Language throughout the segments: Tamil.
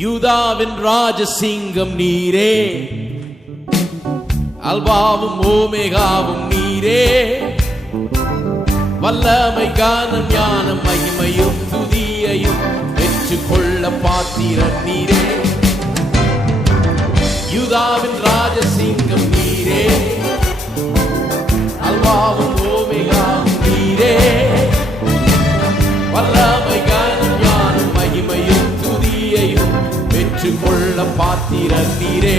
யூதாவின் ராஜசிங்கம் நீரே, அல்பாவும் ஓமேகாவும் நீரே, வல்லமை கானம் ஞானம் மகிமையும் துதியையும் பெற்றுக்கொள்ள பாத்திரன் நீரே. யூதாவின் ராஜசிங்கம் நீரே, அல்பாவும் ஓமேகாவும் நீரே, வல்லமை கானம் ஞானம் மகிமையும் துதியையும் பெற்றுக்கொள்ள பாத்திரன் நீரே.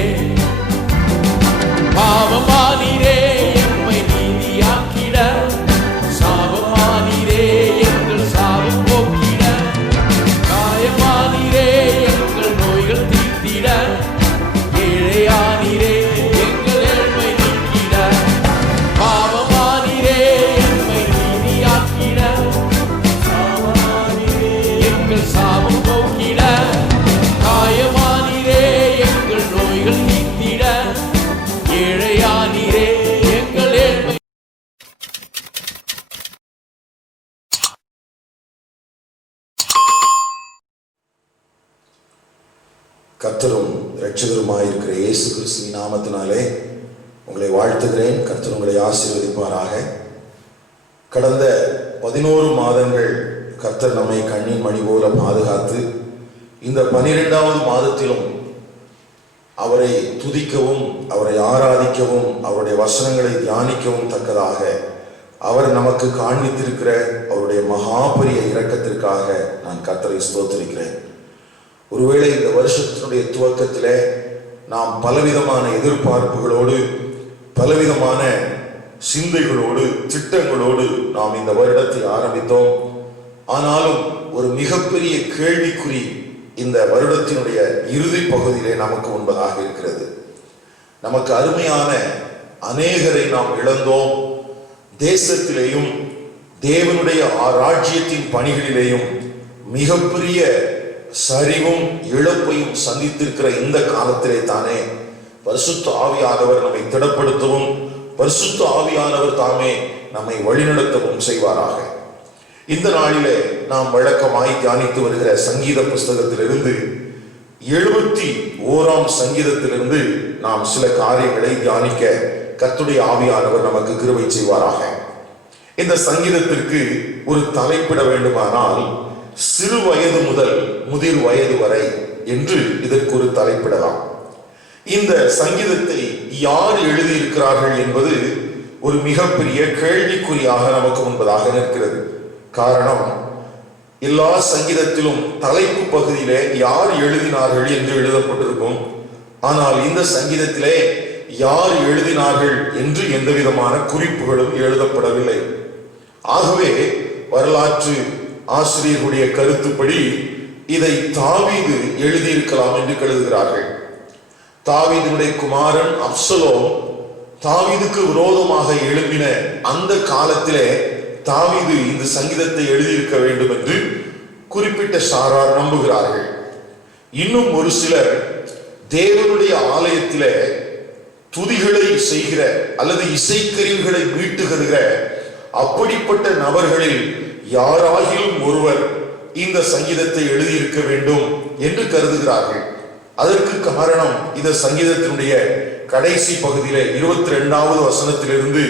பாவமானீரே எம்மை நீதியாக்கிட, சாபமானீரே எங்கள் சாபம் போக்கிட, காயமானீரே எங்கள் நோய்கள் தீர்த்திட, ஏழையானீரே எங்கள் ஏழ்மை நீக்கிட. பாவமானீரே எம்மை நீதியாக்கிட, சாபமானீரே எங்கள் சாபம் போக்கிட, காயமானீரே எங்கள் நோய்கள் தீர்த்திட, ஏழையானீரே எங்கள் ஏழ்மை. கர்த்தரும் இரட்சகருமாயிருக்கிற இயேசு கிறிஸ்துவின் நாமத்தினாலே உங்களை வாழ்த்துகிறேன். கர்த்தர் உங்களை ஆசீர்வதிப்பாராக. கடந்த 11 மாதங்கள் கர்த்தர் நம்மை கண்ணின் மணி போல பாதுகாத்து இந்த 12வது மாதத்திலும் அவரை துதிக்கவும் அவரை ஆராதிக்கவும் அவருடைய வசனங்களை தியானிக்கவும் தக்கதாக அவர் நமக்கு காண்பித்திருக்கிற அவருடைய மகாபரிய இரக்கத்திற்காக நான் கர்த்தரை ஸ்தோத்திரிக்கிறேன். ஒருவேளை இந்த வருஷத்தினுடைய துவக்கத்திலே நாம் பலவிதமான எதிர்பார்ப்புகளோடு பலவிதமான சிந்தைகளோடு திட்டங்களோடு நாம் இந்த வருடத்தை ஆரம்பித்தோம். ஆனாலும் ஒரு மிகப்பெரிய கேள்விக்குறி இந்த வருடத்தினுடைய இறுதி பகுதியிலே நமக்கு முன்பதாக இருக்கிறது. நமக்கு அருமையான அநேகரை நாம் இழந்தோம். தேசத்திலேயும் தேவனுடைய ராஜ்யத்தின் பணிகளிலேயும் மிகப்பெரிய சரிவும் இழப்பையும் சந்தித்திருக்கிற இந்த காலத்திலே தானே பரிசுத்த ஆவியானவர் நம்மை திடப்படுத்தவும் பரிசுத்த ஆவியானவர் தாமே நம்மை வழிநடத்தவும் செய்வாராக. இந்த நாளிலே நாம் வழக்கமாய் தியானித்து வருகிற சங்கீத புஸ்தகத்திலிருந்து 71ஆம் சங்கீதத்திலிருந்து நாம் சில காரியங்களை தியானிக்க கர்த்தருடைய ஆவியானவர் நமக்கு கிருபை செய்வாராக. இந்த சங்கீதத்திற்கு ஒரு தலைப்பிட வேண்டுமானால் சிறு வயது முதல் முதிர் வயது வரை என்று இதற்கு ஒரு தலைப்பிடலாம். இந்த சங்கீதத்தை யார் எழுதியிருக்கிறார்கள் என்பது ஒரு மிகப்பெரிய கேள்விக்குறியாக நமக்கு முன்பதாக நிற்கிறது. காரணம், எல்லா சங்கீதத்திலும் தலைப்பு பகுதியிலே யார் எழுதினார்கள் என்று எழுதப்பட்டிருக்கும். ஆனால் இந்த சங்கீதத்திலே யார் எழுதினார்கள் என்று எந்த விதமான குறிப்புகளும் எழுதப்படவில்லை. ஆகவே வரலாற்று ஆசிரியர்களுடைய கருத்துப்படி இதை தாவீது எழுதியிருக்கலாம் என்று கருதுகிறார்கள். தாவீதுடைய குமாரன் அப்சலோம் தாவீதுக்கு விரோதமாக எழும்பின அந்த காலத்திலே தாவீது இந்த சங்கீதத்தை எழுதியிருக்க வேண்டும் என்று குறிப்பிட்ட சாரார் நம்புகிறார்கள். இன்னும் ஒரு சிலர் தேவனுடைய ஆலயத்திலே துதிகளை செய்கிற அல்லது இசைக்கருவிகளை மீட்டுகிற அப்படிப்பட்ட நபர்களில் யாராகிலும் ஒருவர் இந்த சங்கீதத்தை எழுதியிருக்க வேண்டும் என்று கருதுகிறார்கள். அதற்கு காரணம், இந்த சங்கீதத்தினுடைய கடைசி பகுதியிலே 22வது வசனத்திலிருந்து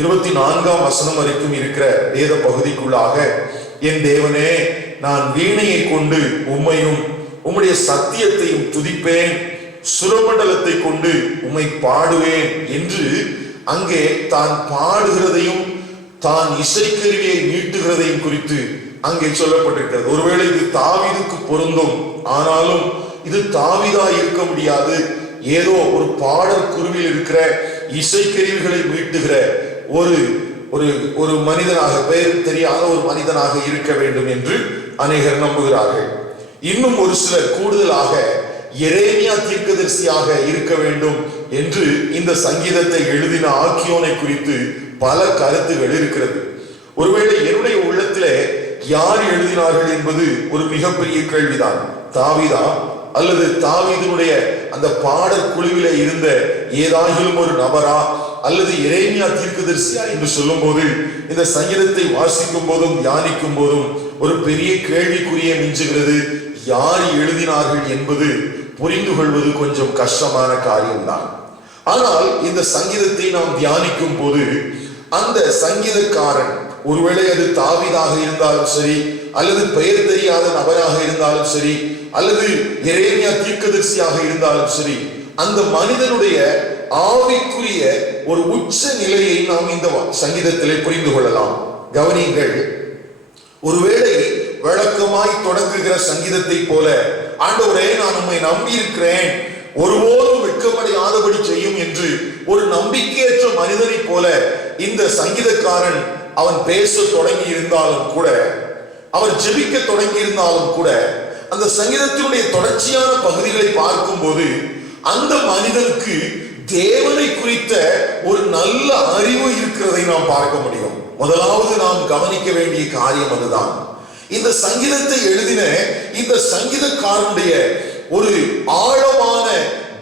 24ஆம் வசனம் வரைக்கும் இருக்கிற வேத பகுதிக்குள்ளாக, என் தேவனே, நான் வீணையை கொண்டு உம்மையும் உம்முடைய சத்தியத்தையும் துதிப்பேன், சுரமண்டலத்தை கொண்டு உம்மை பாடுவேன் என்று அங்கே தான் பாடுகிறதையும் தான் இசைக்கருவியை மீட்டுகிறதையும் குறித்து அங்கே சொல்லப்பட்டிருக்கிறது. ஒருவேளை இது தாவீதுக்கு பொருந்தும், ஆனாலும் இது தாவீதா இருக்க முடியாது. ஏதோ ஒரு பாடல் குருவில் இருக்கிற இசைக்கருவிகளை மீட்டுகிற ஒரு ஒரு ஒரு மனிதனாக, பெயர் தெரியாத ஒரு மனிதனாக இருக்க வேண்டும் என்று அநேகர் நம்புகிறார்கள். இன்னும் ஒரு சிலர் கூடுதலாக எரேமியா தீர்க்கதரிசியாக இருக்க வேண்டும் என்று இந்த சங்கீதத்தை எழுதின ஆக்கியோனை குறித்து பல கருத்துகள் இருக்கிறது. ஒருவேளை என்னுடைய உள்ளத்திலே யார் எழுதினார்கள் என்பது ஒரு மிகப்பெரிய கேள்விதான். தாவீதா அல்லது தாவீதுடைய அந்த பாடல் குழுவிலே இருந்த ஏதாகிலும் ஒரு நபரா அல்லது எரேமியா தீர்க்கதரிசியா என்று சொல்லும் போது இந்த சங்கீதத்தை வாசிக்கும் போதும் தியானிக்கும் போதும் ஒரு பெரிய கேள்விக்குறியை மிஞ்சுகிறது. யார் எழுதினார்கள் என்பது புரிந்து கொள்வது கொஞ்சம் கஷ்டமான காரியம்தான். ஆனால் இந்த சங்கீதத்தை நாம் தியானிக்கும் போது அந்த சங்கீதக்காரன், ஒருவேளை அது தாவீதாக இருந்தாலும் சரி, அல்லது பெயர் தெரியாத நபராக இருந்தாலும் சரி, அல்லது எரேமியா தீர்க்கதரிசியாக இருந்தாலும் சரி, அந்த மனிதனுடைய ஆவிக்குரிய ஒரு உச்ச நிலையை நாம் இந்த சங்கீதத்திலே புரிந்து கொள்ளலாம். கவனியுங்கள், ஒருவேளை வழக்கமாய் தொடங்குகிற சங்கீதத்தை போல, ஆண்டவரே நான் உம்மை நம்பி இருக்கிறேன், ஒருபோதும் வெட்கமடையாதபடி செய்யும் என்று ஒரு நம்பிக்கையற்ற மனிதனை போல இந்த சங்கீதக்காரன் அவன் பேச தொடங்கி இருந்தாலும் கூட, அவர் ஜெபிக்க தொடங்கி இருந்தாலும் கூட, அந்த சங்கீதத்தினுடைய தொடர்ச்சியான பகுதிகளை பார்க்கும் போது அந்த மனிதனுக்கு தேவனை குறித்த ஒரு நல்ல அறிவு இருக்கிறதை நாம் பார்க்க முடியும். முதலாவது நாம் கவனிக்க வேண்டிய காரியம் அதுதான். இந்த சங்கீதத்தை எழுதின இந்த சங்கீதக்காரனுடைய ஒரு ஆழமான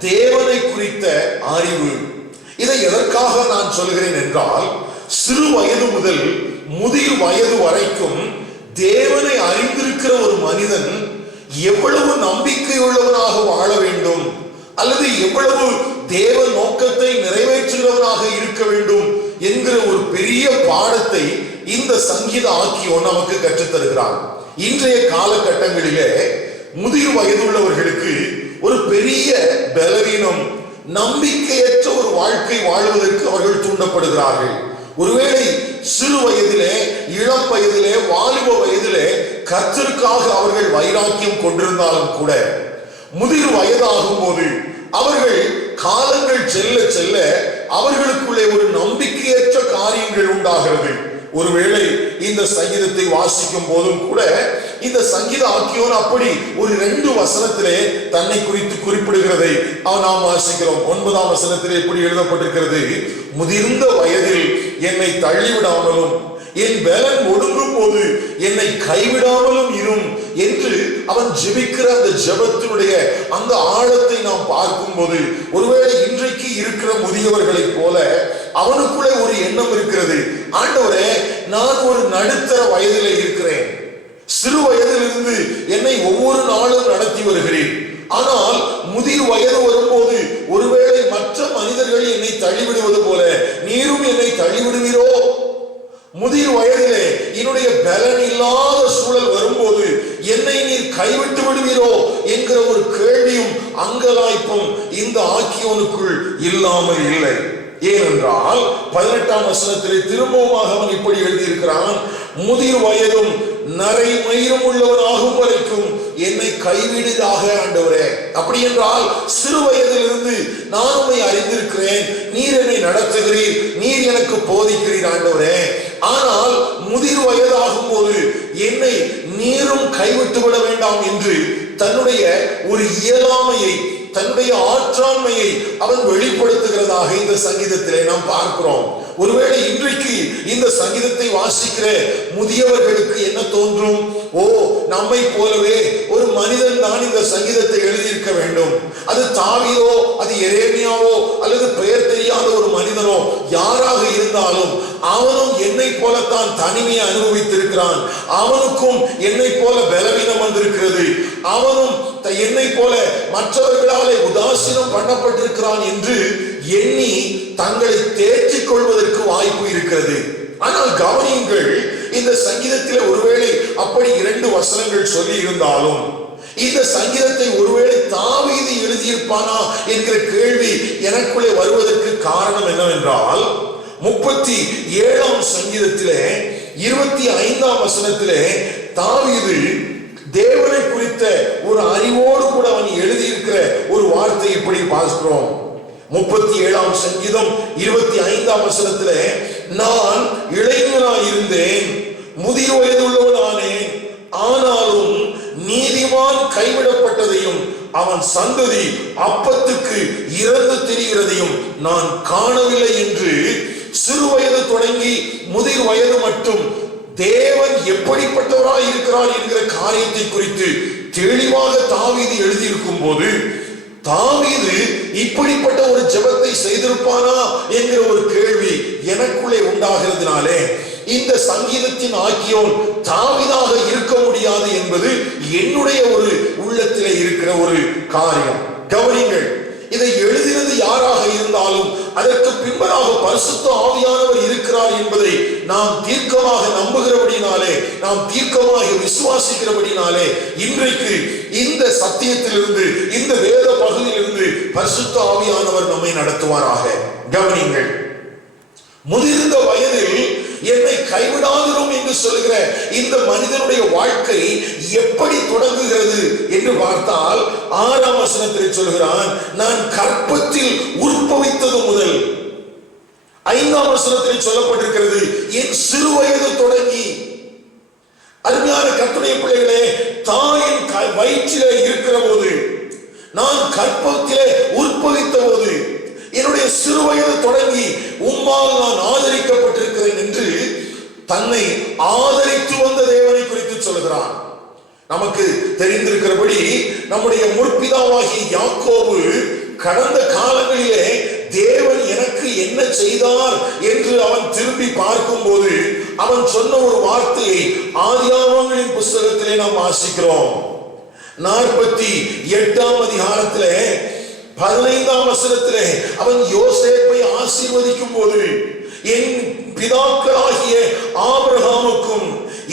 தேவனை குறித்த அறிவு. இதை எதற்காக நான் சொல்கிறேன் என்றால், சிறு வயது முதல் முதிர் வயது வரைக்கும் தேவனை அறிந்திருக்கிற ஒரு மனிதன் எவ்வளவு நம்பிக்கையுள்ளவனாக வாழ வேண்டும், அல்லது எவ்வளவு தேவ நோக்கத்தை நிறைவேற்றுகிறவனாக இருக்க வேண்டும் என்கிற ஒரு பெரிய பாடத்தை இந்த சங்கீத ஆக்கியோன் நமக்கு கற்றுத்தருகிறான். இன்றைய காலகட்டங்களிலே முதிர் வயதுள்ளவர்களுக்கு ஒரு பெரிய பலவீனம், நம்பிக்கையற்ற ஒரு வாழ்க்கை வாழ்வதற்கு அவர்கள் தூண்டப்படுகிறார்கள். ஒருவேளை சிறு வயதிலே, இளம் வயதிலே, வாலிப வயதிலே கர்த்தருக்காக அவர்கள் வைராக்கியம் கொண்டிருந்தாலும் கூட, முதிர் வயதாகும் போது அவர்கள் காலங்கள் செல்ல செல்ல அவர்களுக்குள்ளே ஒரு நம்பிக்கையற்ற காரியங்கள் உண்டாகிறது. ஒருவேளை இந்த சங்கீதத்தை வாசிக்கும் போதும் கூட இந்த சங்கீத ஆக்கியோன் அப்படி ஒரு 2 வசனத்திலே தன்னை குறித்து குறிப்பிடுகிறதை நாம் வாசிக்கிறோம். 9ஆம் வசனத்திலே எப்படி எழுதப்பட்டிருக்கிறது, முதிர்ந்த வயதில் என்னை தள்ளிவிடாமலும் என் பலன் ஒடுங்கும் போது என்னை கைவிடாமலும் இரும் என்று அவன் ஜெபிக்கிற அந்த ஜெபத்தினுடைய அந்த ஆழத்தை நாம் பார்க்கும் போது, ஒருவேளை இன்றைக்கு இருக்கிற முதியவர்களைப் போல அவனுக்குள்ளே ஒரு எண்ணம் இருக்கிறது. ஆண்டவரே, நான் ஒரு நடுத்தர வயதிலே இருக்கிறேன், சிறு வயதிலிருந்து என்னை ஒவ்வொரு நாளும் நடத்தி வருகிறேன். ஆனால் முதிர் வயது வரும்போது ஒருவேளை மற்ற மனிதர்கள் என்னை தள்ளிவிடுவது போல நீரும் என்னை தள்ளிவிடுவீரோ? முதிர் வயதிலே என்னுடைய பலன் இல்லாத சூழல் வரும்போது என்னை நீர் கைவிட்டு விடுவீரோ என்கிற ஒரு கேள்வியும் அங்கலாய்ப்பும் இந்த ஆக்கியோனுக்குள் இல்லாமல் இல்லை. ஏனென்றால் 18ஆம் வசனத்திலே திரும்பவும் அவன் இப்படி எழுதியிருக்கிறான், முதிர் வயதும் நரை மயிரும் உள்ளவனாகும் வரைக்கும் என்னை கைவிடுதாக ஆண்டவரே. அப்படி என்றால் சிறு வயதிலிருந்து நான் உம்மை அறிந்திருக்கிறேன், நீர் என்னை நடத்துகிறீர், நீர் எனக்கு போதிக்கிறீர் ஆண்டவரே. ஆனால் முதிர் வயதாகும் போது என்னை நீரும் கைவிட்டு விட வேண்டாம் என்று தன்னுடைய ஒரு இயலாமையை, தன்னுடைய ஆற்றாண்மையை அவன் வெளிப்படுத்துகிறதாக இந்த சங்கீதத்திலே நாம் பார்க்கிறோம். ஒருவேளை இன்றைக்கு இந்த சங்கீதத்தை வாசிக்கிற முதியவர்களுக்கு என்ன தோன்றும்? ஓ, நம்மை போலவே ஒரு மனிதன் தான் இந்த சங்கீதத்தை எழுதியிருக்க வேண்டும். அது தாவீதோ, அது எரேமியாவோ, அல்லது பெயர் தெரியாத ஒரு மனிதனோ யாராக இருந்தாலும் அவனும் என்னை போலத்தான் தனிமையை அனுபவித்திருக்கிறான், அவனுக்கும் என்னை போல பலவீனம் வந்திருக்கிறது, அவனும் என்னை போல மற்றவர்களாலே உதாசீனம் பண்ணப்பட்டிருக்கிறான் என்று எண்ணி தங்களை தேற்றிக் கொள்வதற்கு வாய்ப்பு இருக்கிறது. ஆனால் கவனியுங்கள், இந்த சங்கீதத்தில் ஒருவேளை அப்படி 2 வசனங்கள் சொல்லி இருந்தாலும் இந்த சங்கீதத்தை ஒருவேளை தாவீது எழுதியிருப்பானா என்கிற கேள்வி எனக்குள்ளே வருவதற்கு காரணம் என்னவென்றால், 37ஆம் சங்கீதத்திலே 25ஆம் வசனத்திலே தாவீது தேவனை குறித்த ஒரு அறிவோடு கூட அவன் எழுதியிருக்கிற ஒரு வார்த்தை இப்படி பார்க்கிறோம். 37ஆம் சங்கீதம் 25ஆம் வசனத்திலே, நான் இளைஞனாய் இருந்தேன், முதிர் வயதுள்ளவனானேன், ஆனாலும் நீதிமான் கைவிடப்பட்டதையும் அவன் சந்ததி அப்பத்துக்கு இறந்து திரிகிறதையும் நான் காணவில்லை என்று சிறு வயது தொடங்கி முதிர் வயது மட்டும் தேவன் எப்படிப்பட்டவராய் இருக்கிறார் என்கிற காரியத்தை குறித்து தெளிவாக தாவீது எழுதியிருக்கும் போது, தாவீது இப்படிப்பட்ட ஒரு ஜெபத்தை செய்திருப்பானா என்கிற ஒரு கேள்வி எனக்குள்ளே உண்டாகிறதுனாலே இந்த சங்கீதத்தின் ஆக்கியோன் தாவீதாக இருக்க முடியாது என்பது என்னுடைய ஒரு உள்ளத்திலே இருக்கிற ஒரு காரியம். கவனிங்கள், இதை எழுதினது யாராக இருந்தாலும் அதற்கு பின்பதாக பரிசுத்த ஆவியானவர் இருக்கிறார் என்பதை நாம் தீர்க்கமாக நம்புகிறபடினாலே, நாம் தீர்க்கமாக விசுவாசிக்கிறபடினாலே, இன்றைக்கு இந்த சத்தியத்திலிருந்து, இந்த வேத பகுதியிலிருந்து பரிசுத்த ஆவியானவர் நம்மை நடத்துவாராக. கவனிங்கள், முதிர்ந்த வயதில் என்னை கைவிடாதிரும் என்று சொல்கிற இந்த மனிதனுடைய வாழ்க்கை எப்படி தொடங்குகிறது என்று பார்த்தால் 6ஆம் வசனத்தில் சொல்கிறான், நான் கற்பத்தில் உற்பவித்தது முதல். 5ஆம் வசனத்தில் சொல்லப்பட்டிருக்கிறது, என் சிறு வயது தொடங்கி. அருமையான கர்த்தருடைய பிள்ளைகளே, தாயின் வயிற்றிலே இருக்கிற போது, நான் கற்பத்திலே உற்பவித்த போது, என்னுடைய சிறு வயது தொடங்கி உம்மால் நான் ஆதரிக்கப்பட்டிருக்கிறேன் என்று தன்னை ஆதரித்து வந்த தேவனை குறித்து சொல்கிறான். நமக்கு தெரிந்திருக்கிறபடி நம்முடைய முற்பிதாவாகிய யாக்கோபு கடந்த காலங்களிலே தேவன் எனக்கு என்ன செய்தார் என்று அவன் திரும்பி பார்க்கும் போது அவன் சொன்ன ஒரு வார்த்தையை ஆதியாகமங்களின் புஸ்தகத்திலே நாம் வாசிக்கிறோம். 48ஆம் அதிகாரத்திலே 15ஆம் வசனத்திலே அவன் யோசேப்பை ஆசீர்வதிக்கும் போது, என் பிதாக்களாகிய ஆபிரகாமுக்கும்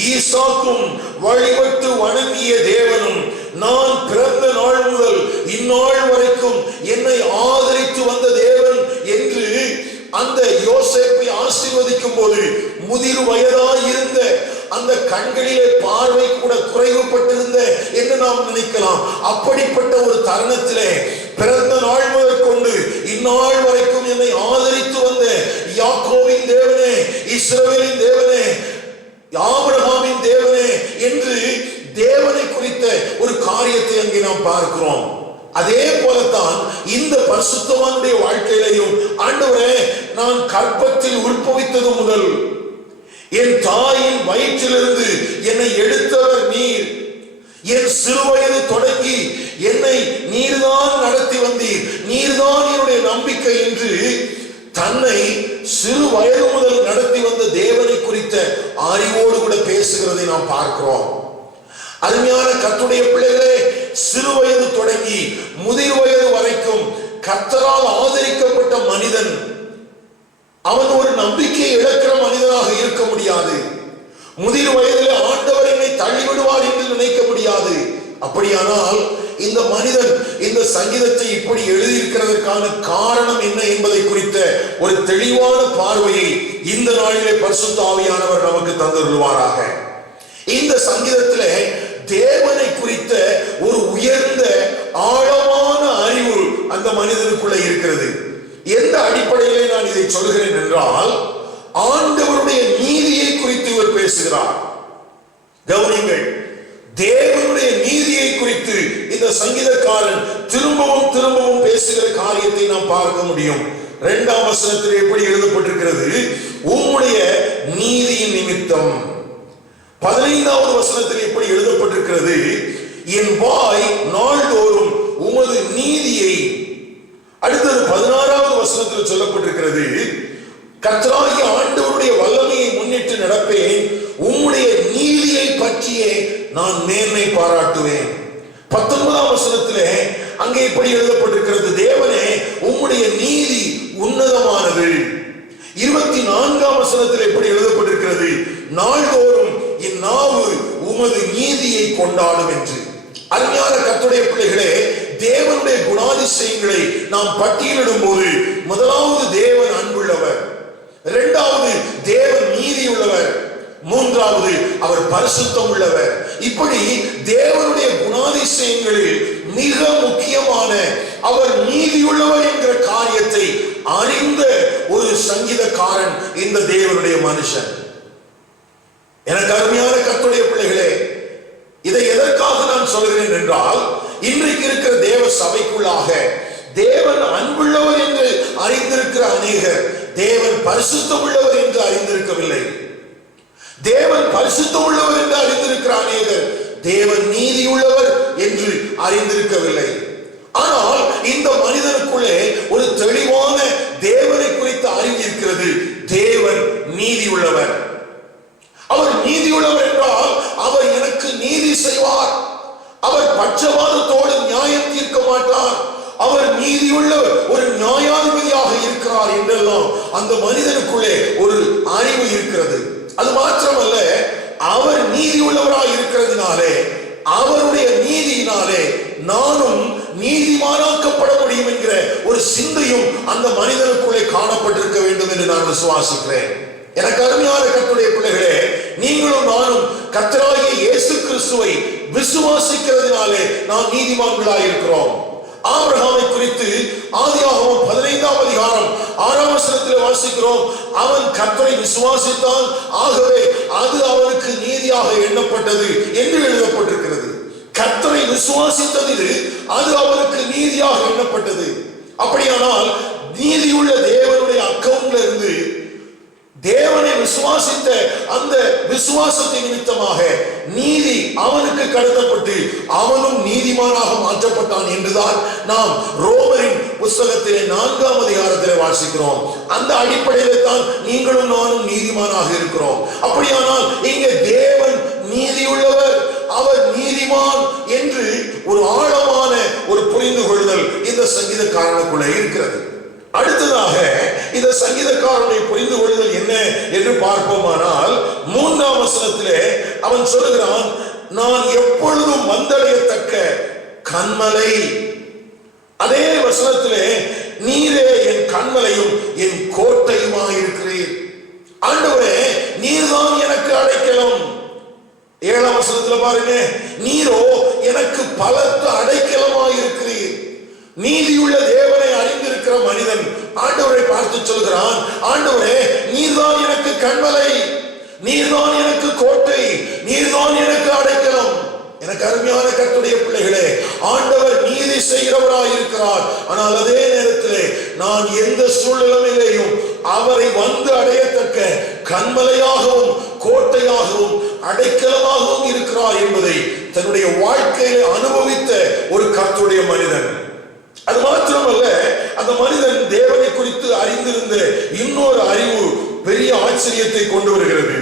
ஈசாக்கும் வழிபட்டு வணங்கிய தேவனும் நான் பிறந்த நாள் முதல் இந்நாள் வரைக்கும் என்னை ஆதரித்து வந்த தேவன் என்று அந்த யோசேப்பை ஆசீர்வதிக்கும் போது, முதிர் வயதாய் இருந்த அந்த கண்களிலே பார்வை கூட குறைவுபட்டிருந்த என்று நாம் நினைக்கலாம். அப்படிப்பட்ட ஒரு தருணத்திலே பிறந்த நாள் முதல் கொண்டு இந்நாள் வரைக்கும் என்னை ஆதரித்து வந்த யாக்கோபின் தேவனே, இஸ்ரவேலின் தேவனே, ஆபிரகாமின் தேவனே என்று தேவனை குறித்த ஒரு காரியத்தை அங்கே நாம் பார்க்கிறோம். அதே போலத்தான் இந்த பரிசுத்தவானுடைய வாழ்க்கையிலையும், ஆண்டவரே, நான் கற்பத்தில் உற்பவித்தது முதல், என் தாயின் வயிற்றிலிருந்து என்னை எடுத்தவர் நீர், என் சிறுவயது தொடங்கி என்னை நீர்தான் நடத்தி வந்தீர், நீர்தான் என்னுடைய நம்பிக்கை என்று தன்னை சிறு வயது முதல் நடத்தி வந்த தேவனை குறித்த அறிவோடு கூட பேசுகிறதை நாம் பார்க்கிறோம். அருமையான கர்த்தருடைய பிள்ளைகளே, சிறு வயது தொடங்கி முதிர் வயது வரைக்கும் கர்த்தரால் ஆதரிக்கப்பட்ட மனிதன் அவன் ஒரு நம்பிக்கையை இழக்கிற மனிதனாக இருக்க முடியாது. முதிர் வயதிலே ஆண்டவர் என்னை தள்ளிவிடுவார் என்று நினைக்க முடியாது. அப்படியானால் இந்த மனிதன் இந்த சங்கீதத்தை இப்படி எழுதியிருக்கிறதற்கான காரணம் என்ன என்பதை குறித்த ஒரு தெளிவான பார்வையை இந்த நாளிலே பரிசுத்த ஆவியானவர் நமக்கு தந்தருள்வாராக. இந்த சங்கீதத்திலே தேவனை குறித்த ஒரு உயர்ந்த ஆழமான அறிவு அந்த மனிதனுக்குள்ள இருக்கிறது. எந்த அடிப்படையிலே நான் இதை சொல்கிறேன் என்றால், ஆண்டவருடைய நீதியை குறித்து இவர் பேசுகிறார். கவனிங்கள், தேவனுடைய நீதியை குறித்து இந்த சங்கீதக்காரன் திரும்பவும் திரும்பவும் பேசுகிற காரியத்தை நாம் பார்க்க முடியும். 2ஆம் வசனத்தில் எப்படி எழுதப்பட்டிருக்கிறது, உம்முடைய நீதியின் நிமித்தம். 15ஆவது வசனத்தில் எப்படி எழுதப்பட்டிருக்கிறது, என் வாய் நாள்தோறும் உமது நீதியை. அடுத்தது 16ஆவது வசனத்தில் சொல்லப்பட்டிருக்கிறது, கர்த்தராகிய ஆண்டவருடைய வல்லமையை முன்னிட்டு நடப்பேன், உம்முடைய நீதியை பற்றியே நான் மேன்மை பாராட்டுவேன். 19ஆம் வசனத்திலே அங்கே இப்படி எழுதப்பட்டிருக்கிறது, தேவனே உம்முடைய நீதி உன்னதமானது. 24ஆம் வசனத்தில் எப்படி எழுதப்பட்டிருக்கிறது, நாள்தோறும் என் நாவு உமது நீதியை கொண்டாடும் என்று. அருமையான கர்த்தருடைய பிள்ளைகளே, தேவனுடைய குணாதிசயங்களை நாம் பட்டியலிடும் போது, முதலாவது தேவன் அன்புள்ளவர், இரண்டாவது தேவன் நீதியுள்ளவர், மூன்றாவது அவர் பரிசுத்தம் உள்ளவர். இப்படி தேவனுடைய குணாதிசயங்களில் மிக முக்கியமான அவர் நீதியுள்ளவர் என்கிற காரியத்தை அறிந்த ஒரு சங்கீதக்காரன் இந்த தேவனுடைய மனுஷன். எனக்கு அருமையான கர்த்தருடைய பிள்ளைகளே, இதை எதற்காக நான் சொல்கிறேன் என்றால், இன்றைக்கு இருக்கிற தேவ சபைக்குள்ளாக தேவன் அன்புள்ளவர் என்று அறிந்திருக்கிற அநேகர் தேவன் பரிசுத்தம் உள்ளவர் என்று அறிந்திருக்கவில்லை. தேவன் பரிசுத்தம் உள்ளவர் என்று அறிந்திருக்கிற அநேகர் தேவன் நீதியுள்ளவர் என்று அறிந்திருக்கவில்லை. ஆனால் இந்த மனிதனுக்குள்ளே ஒரு தெளிவான தேவனை குறித்த அறிவு இருக்கிறது. தேவன் நீதியுள்ளவர். அவர் நீதியுள்ளவர் என்றால் அவர் எனக்கு நீதி செய்வார், அவர் பட்சபாத மாட்டார், அவர் நீதியுள்ள ஒரு நியாயாதிபதியாக இருக்கிறார் என்றெல்லாம் அந்த மனிதனுக்குள்ளே ஒரு அறிவு இருக்கிறது. அது மாத்திரமல்ல, அவர் நீதி உள்ளவராய் இருக்கிறதுனாலே அவருடைய நீதியினாலே நானும் நீதிமானாக்கப்பட முடியும் என்கிற ஒரு சிந்தையும் அந்த மனிதனுக்குள்ளே காணப்பட்டிருக்க வேண்டும் என்று நான் விசுவாசிக்கிறேன். எனக்கு அருமையான கர்த்தருடைய பிள்ளைகளே, நீங்களும் நானும் கர்த்தராகிய இயேசு கிறிஸ்துவை விசுவாசிக்கிறதுனாலே நாம் நீதிமான்களாய் இருக்கிறோம். ஆபிரகாமை குறித்து ஆதியாகமம் 15ஆம் அதிகாரம் 6ஆம் வசனத்தில் வாசிக்கிறோம். அவன் கர்த்தரை விசுவாசித்தான், ஆகவே அது அவனுக்கு நீதியாக எண்ணப்பட்டது என்று எழுதப்பட்டிருக்கிறது. கர்த்தரை விசுவாசித்தது அது அவனுக்கு நீதியாக எண்ணப்பட்டது. அப்படியானால் நீதியுள்ள தேவனுடைய அக்கவுண்ட்ல இருந்து தேவனை விசுவாசித்த அந்த விசுவாசத்தின் நிமித்தமாக நீதி அவனுக்கு கடத்தப்பட்டு அவனும் நீதிமானாக மாற்றப்பட்டான் என்றுதான் நாம் ரோமரின் புஸ்தகத்திலே 4ஆம் அதிகாரத்திலே வாசிக்கிறோம். அந்த அடிப்படையில் தான் நீங்களும் நானும் நீதிமானாக இருக்கிறோம். அப்படியானால் இங்கே தேவன் நீதியுள்ளவர், அவர் நீதிமான் என்று ஒரு ஆழமான ஒரு புரிந்து கொள்ளுதல் இந்த சங்கீதக்காரனுக்குள்ளே இருக்கிறது. அடுத்ததாக இந்த சங்கீதக்காரனை புரிந்து கொள்ளுதல் என்ன என்று பார்ப்போமானால் 3ஆம் வசனத்திலே அவன் சொல்லுகிறான், நான் எப்பொழுதும் வந்தடையத்தக்க கன்மலை. அதே வசனத்திலே நீரே என் கன்மலையும் என் கோட்டையுமாக இருக்கிறீர். ஆண்டவரே, நீர்தான் எனக்கு அடைக்கலம். 7ஆம் வசனத்துல பாருங்க, நீரோ எனக்கு பலத்த அடைக்கலமாக இருக்கிறீர். நீதியுள்ள தேவனை அறிந்திருக்கிற மனிதன் ஆண்டவரை பார்த்து சொல்கிறான், ஆண்டவரே, நீர்தான் எனக்கு கன்மலை, நீர்தான் எனக்கு கோட்டை, நீர்தான் எனக்கு அடைக்கலம். எனக்கு அருமையான கர்த்தருடைய பிள்ளைகளே, ஆண்டவர் நீதி செய்கிறவராய் இருக்கிறார். ஆனால் அதே நேரத்திலே நான் எந்த சூழ்நிலையிலேயும் அவரை வந்து அடையத்தக்க கன்மலையாகவும் கோட்டையாகவும் அடைக்கலமாகவும் இருக்கிறார் என்பதை தன்னுடைய வாழ்க்கையிலே அனுபவித்த ஒரு கர்த்தருடைய மனிதன். அது மாத்திரமல்ல, அந்த மனிதன் தேவனை குறித்து அறிந்திருந்த இன்னொரு அறிவு பெரிய ஆச்சரியத்தை கொண்டு வருகிறது.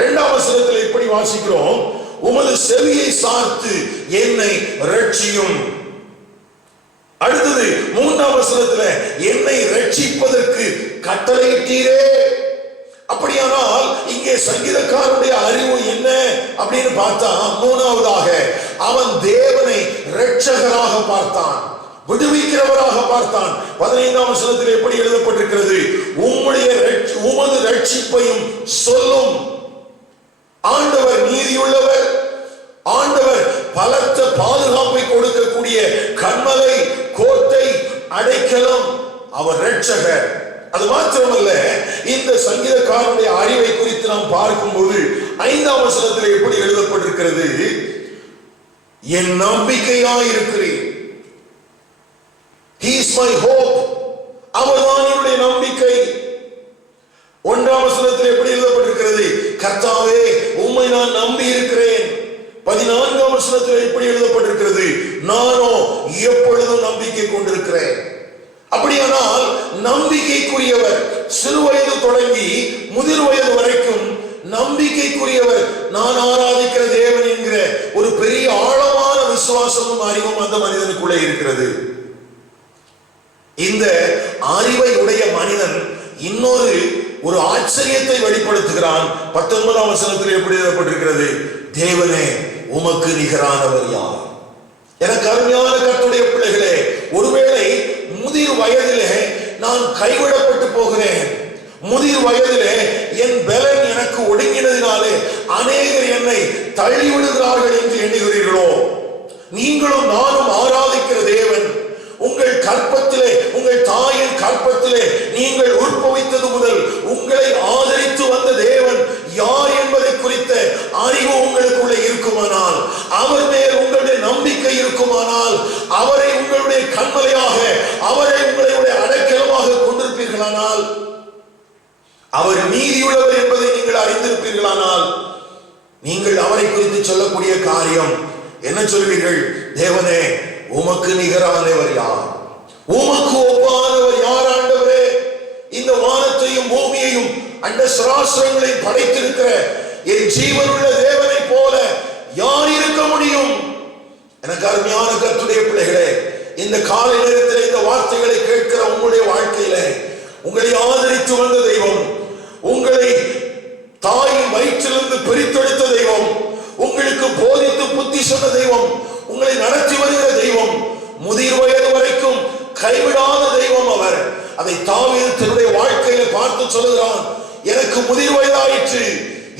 2ஆம் வசனத்தில் இப்படி வாசிக்கிறோம், உமது செவியை சார்த்து என்னை ரட்சியும். அடுத்தது 3ஆம் வசனத்தில் என்னை ரட்சிப்பதற்கு கட்டளையிட்டீரே. அப்படியானால் இங்கே சங்கீதக்காரனுடைய அறிவு என்ன அப்படின்னு பார்த்தா, 3ஆவதாக அவன் தேவனை இரட்சகராக பார்த்தான், விடுவிக்கிறவராக பார்த்தான். 15ஆம் வசனத்தில் எப்படி எழுதப்பட்டிருக்கிறது, உமது ரட்சிப்பையும் சொல்லும். ஆண்டவர் நீதியுள்ளவர், ஆண்டவர் பலத்த பாதுகாப்பை கொடுக்கக்கூடிய கன்மலை, கோட்டை, அடைக்கலம், அவர் இரட்சகர். அது மாத்திரமல்ல, இந்த சங்கீதக்காரனுடைய அறிவை குறித்து நாம் பார்க்கும்போது 5ஆம் வசனத்தில் எப்படி எழுதப்பட்டிருக்கிறது, என் நம்பிக்கையாய் இருக்கிறேன். He is my hope. அவர்தான் என்னுடைய நம்பிக்கை. 1ஆம் வசனத்தில் எப்படி எழுதப்பட்டிருக்கிறது, கர்த்தாவே உம்மை நான் நம்பி இருக்கிறேன். 14ஆம் வசனத்தில் எப்படி எழுதப்பட்டிருக்கிறது, நானோ எப்பொழுதும் நம்பிக்கை கொண்டிருக்கிறேன். அப்படியானால் நம்பிக்கைக்குரியவர் சிறு வயது தொடங்கி முதிர் வயது வரைக்கும் நம்பிக்கைக்குரியவர் நான் ஆராதிக்கிற தேவன் என்கிற ஒரு பெரிய ஆழமான விசுவாசமும் அறிவும் அந்த மனிதனுக்குள்ளே இருக்கிறது. இந்த அறிவை உடைய மனிதன் இன்னொரு ஒரு ஆச்சரியத்தை வெளிப்படுத்துகிறான். 19ஆம் வசனத்தில் எப்படி எழுதப்பட்டிருக்கிறது, தேவனே உமக்கு நிகரானவர் யார். எனக்கு அருமையான கர்த்தருடைய பிள்ளைகளே, ஒருவேளை முதிர் வயதிலே நான் கைவிடப்பட்டு போகிறேன், முதிர் வயதிலே என் பலன் எனக்கு ஒடுங்கினதினாலே அநேகர் என்னை தள்ளிவிடுகிறார்கள் என்று எண்ணுகிறீர்களோ, நீங்களும் நானும் ஆராதிக்கிற தேவன் உங்கள் கற்பத்திலே, உங்கள் தாயின் கற்பத்திலே நீங்கள் உற்பவித்தது முதல் உங்களை ஆதரித்து வந்த தேவன் யார் என்பதை குறித்த அறிவு உங்களுக்குள்ளே இருக்குமானால், அவர் மேல் உங்களுடைய நம்பிக்கை இருக்குமானால், அவரை உங்களுடைய கன்மலையாக, அவரை உங்களுடைய அடைக்கலமாக கொண்டிருப்பீர்களானால், அவர் நீதியுள்ளவர் என்பதை நீங்கள் அறிந்திருப்பீர்களானால், நீங்கள் அவரை குறித்து சொல்லக்கூடிய காரியம் என்ன சொல்வீர்கள், தேவனே உமக்கு நிகரானவர் யார், உமக்கு ஒப்பானவர் யார் ஆண்டவரே, இந்த வானத்தையும் பூமியையும் அண்ட சராசரங்களையும் படைத்திருக்கிற என் ஜீவனுள்ள தேவனை போல யார் இருக்க முடியும். எனக்கு அருமையான கர்த்தருடைய பிள்ளைகளே, இந்த காலை நேரத்தில் இந்த வார்த்தைகளை கேட்கிற உங்களுடைய வாழ்க்கையில உங்களை ஆதரித்து வந்த தெய்வம், உங்களை தாயின் வயிற்றிலிருந்து பிரித்தெடுத்த தெய்வம், உங்களுக்கு போதித்து புத்தி சொன்ன தெய்வம், உங்களை நடத்தி வருகிற தெய்வம், முதிர் வயது வரைக்கும் கைவிடாத தெய்வம் அவர். அதை தாவீது தன்னுடைய வாழ்க்கையில பார்த்து சொல்லுகிறான், எனக்கு முதிர் வயதாயிற்று,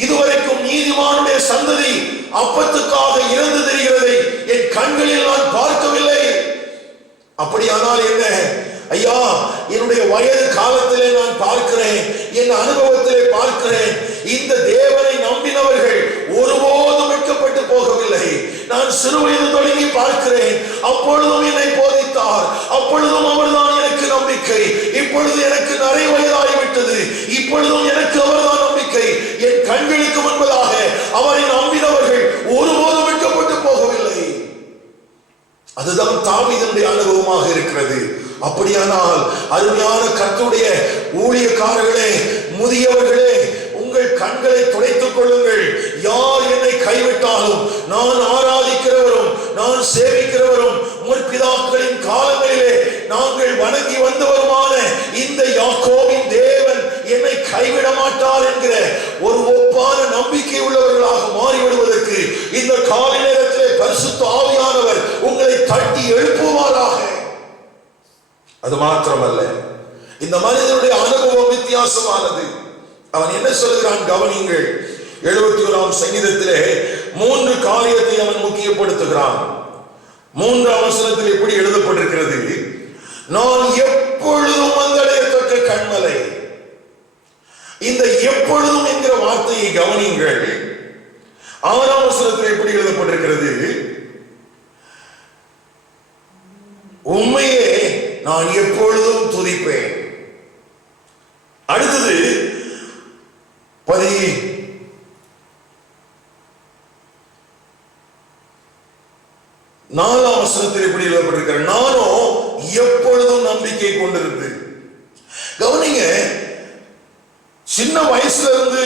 இதுவரைக்கும் நீதிமானுடைய சந்ததி அப்பத்துக்காக இறந்து தெரிகிறதை என் கண்களில் நான் பார்க்கவில்லை. அப்படியானால் என்ன ஐயா, என்னுடைய வயது காலத்திலே நான் பார்க்கிறேன், என் அனுபவத்திலே பார்க்கிறேன், இந்த தேவனை நம்பினவர்கள் ஒருபோதும் வெட்கப்பட்டு போகவில்லை. நான் சிறு வயது தொடங்கி பார்க்கிறேன், அப்பொழுதும் என்னை போதித்தார், அப்பொழுதும் அவர்தான் எனக்கு நம்பிக்கை. இப்பொழுது எனக்கு நிறைய வயதாகிவிட்டது, இப்பொழுதும் எனக்கு அவர்தான் நம்பிக்கை. என் கண்களுக்கு முன்பதாக அவரை நம்பினவர்கள் ஒருபோதும் வெட்கப்பட்டு போகவில்லை. அதுதான் தாவீதுடைய அனுபவமாக இருக்கிறது. அப்படியானால் அருமையான கர்த்தருடைய ஊழியக்காரர்களே, முதியவர்களே, உங்கள் கண்களை துடைத்துக் கொள்ளுங்கள். யார் என்னை கைவிட்டாலும் நான் ஆராதிக்கிறவரும் நான் சேவிக்கிறவரும் முற்பிதாக்களின் காலங்களிலே நாங்கள் வணங்கி வந்தவருமான இந்த யாக்கோபின் தேவன் என்னை கைவிட மாட்டார் என்கிற ஒரு ஒப்பான நம்பிக்கை உள்ளவர்களாக மாறிவிடுவதற்கு இந்த காலை நேரத்திலே பரிசுத்த ஆவியானவர் உங்களை தட்டி எழுப்புவாராக. அது மாத்திரமல்ல, இந்த மனிதனுடைய அனுபவம் வித்தியாசமானது. அவன் என்ன சொல்கிறான் கவனியுங்கள். 71ஆம் சங்கீதத்திலே 3 காரியத்தை அவன் முக்கியப்படுத்துகிறான். 3ஆம் வசனத்தில் எப்படி எழுதப்பட்டிருக்கிறது, நான் எப்பொழுதும் வந்தடையத்தக்க கண்மலை. இந்த எப்பொழுதும் என்கிற வார்த்தையை கவனியுங்கள். 6ஆம் வசனத்தில் எப்படி எழுதப்பட்டிருக்கிறது, உண்மையே நான் எப்பொழுதும் துதிப்பேன். அடுத்தது 14ஆம் வசனத்தில் எப்படி எழுதப்பட்டிருக்கிற, நானோ எப்பொழுதும் நம்பிக்கை கொண்டிருந்து. கவனிங்க, சின்ன வயசுல இருந்து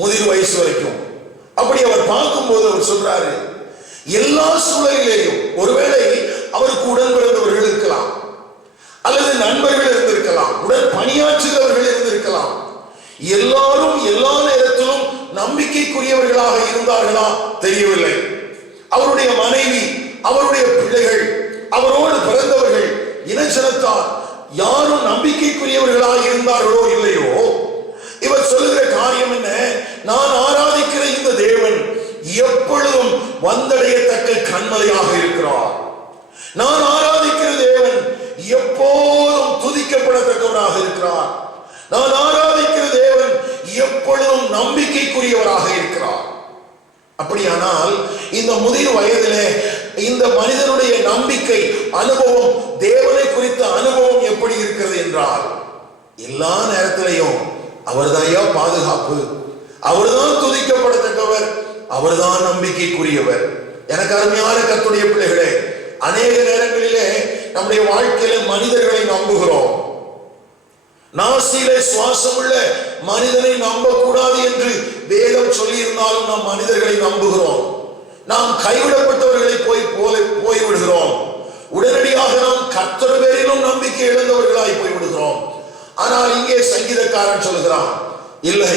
முதிர் வயசு வரைக்கும் அப்படி அவர் பார்க்கும்போது அவர் சொல்றாரு, எல்லா சூழலிலேயும் ஒருவேளை அவருக்கு உடன் பிறந்தவர்கள் இருக்கலாம், அல்லது நண்பர்கள் இருந்திருக்கலாம், உடன் பணியாற்றுகிறவர்கள் இருந்திருக்கலாம். எல்லாரும் எல்லா நேரத்திலும் நம்பிக்கைக்குரியவர்களாக இருந்தார்களா தெரியவில்லை. அவருடைய மனைவி, அவருடைய பிள்ளைகள், அவரோடு பிறந்தவர்கள், இனச்சனத்தார் யாரும் நம்பிக்கைக்குரியவர்களாக இருந்தார்களோ இல்லையோ, இவர் சொல்லுகிற காரியம் என்ன, நான் ஆராதிக்கிற இந்த தேவன் எப்பொழுதும் வந்தடையத்தக்க கண்மலையாக இருக்கிறார். நான் ஆராதிக்கிற தேவன் எப்போதும் துதிக்கப்படத்தக்கவராக இருக்கிறார். நான் ஆராதிக்கிற தேவன் எப்பொழுதும் நம்பிக்கைக்குரியவராக இருக்கிறார். அப்படியானால் இந்த முதிர் வயதிலே இந்த மனிதனுடைய நம்பிக்கை அனுபவம், தேவனை குறித்த அனுபவம் எப்படி இருக்கிறது என்றால், எல்லா நேரத்திலையும் அவர்தான் பாதுகாப்பு, அவர்தான் துதிக்கப்படத்தக்கவர், அவர்தான் நம்பிக்கைக்குரியவர். எனக்கு அருமையான கர்த்தருடைய பிள்ளைகளே, அநேக நேரங்களிலே நம்முடைய வாழ்க்கையில மனிதர்களை நம்புகிறோம். நாசியிலே சுவாசம் உள்ள மனிதனை நம்பக்கூடாது என்று வேதம் சொல்லி இருந்தாலும் நாம் மனிதர்களை நம்புகிறோம். நாம் கைவிடப்பட்டவர்களை போய்விடுகிறோம். உடனடியாக நாம் கர்த்தர் பேரிலும் நம்பிக்கை இழந்தவர்களாய் போய்விடுகிறோம். ஆனால் இங்கே சங்கீதக்காரன் சொல்கிறான், இல்லை,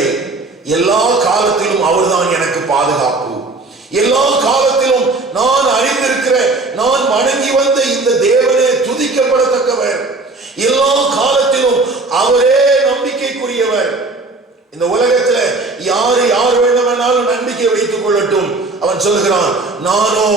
எல்லா காலத்திலும் அவர்தான் எனக்கு பாதுகாப்பு. எல்லா காலத்திலும் நான் அறிந்திருக்கிற, நான் வணங்கி வந்த இந்த தேவனே துதிக்கப்படத்தக்கவர். எல்லா காலத்திலும் அவரே நம்பிக்கைக்குரியவர். இந்த உலகத்துல யார் வேண்டுமானாலும் நம்பிக்கை வைத்துக் கொள்ளட்டும். அவன் சொல்கிறான், நானோ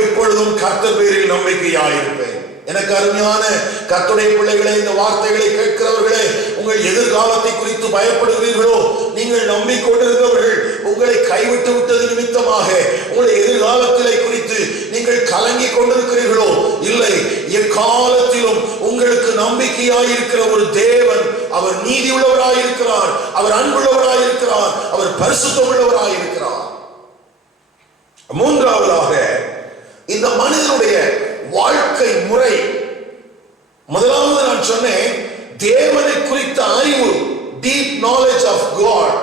எப்பொழுதும் கர்த்தர் பேரில் நம்பிக்கையாயிருப்பேன். எனக்கு அருமையான கர்த்தருடைய பிள்ளைகளே, இந்த வார்த்தைகளை கேட்கிறவர்களே, உங்கள் எதிர்காலத்தை குறித்து பயப்படுகிறீர்களோ? நீங்கள் நம்பிக்கொண்டிருந்தவர்கள் உங்களை கைவிட்டு விட்டது நிமித்தமாக உங்களுடைய எதிர்காலத்திலே குறித்து நீங்கள் கலங்கி கொண்டிருக்கிறீர்களோ? இல்லை, எக்காலத்திலும் உங்களுக்கு நம்பிக்கையாயிருக்கிற ஒரு தேவன், அவர் நீதி உள்ளவராயிருக்கிறார், அவர் அன்புள்ளவராயிருக்கிறார், அவர் பரிசுத்தம் உள்ளவராயிருக்கிறார். மூன்றாவதாக, இந்த மனிதனுடைய வாழ்க்கை முறை. முதலாவது நான் சொன்னேன், தேவனை குறித்த அறிவு, டீப் நாலேஜ் ஆஃப் காட்.